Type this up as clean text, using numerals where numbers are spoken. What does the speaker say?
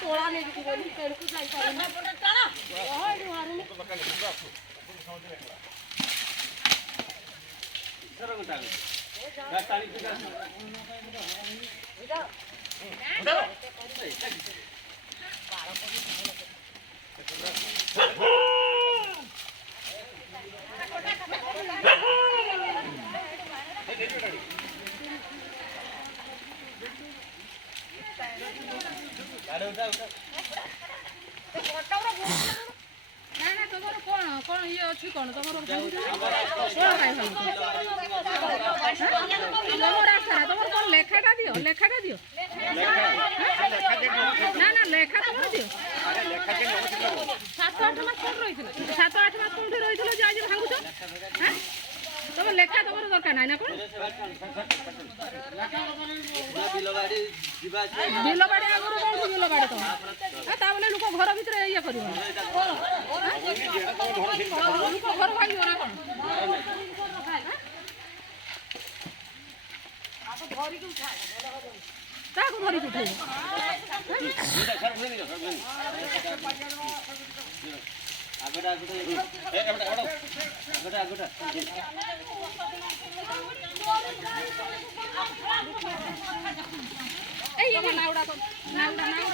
ତୋଳା ନେଇକି ଯିବନି ତେଣୁକୁ ଯାଇପାରୁନି ଏଠି ମାରୁନି कौन ये अच्छी कौन तुम तुम लेखाटा दियो ना ना लेखा तुम दियो 7-8 मास कौन रही 7-8 मास कौन रही जे आज भांगुछ तुम लेखा तुम दरकार ना ना कौन बिलबाड़ी आगुरी कौन बिलबाड़ी तुम ताबले लोक घर भितर ये कर लोक घर भाई ना कौन ତାକୁ ଧରିକି ଉଠେଇବ ଏଇ ନାଉଡା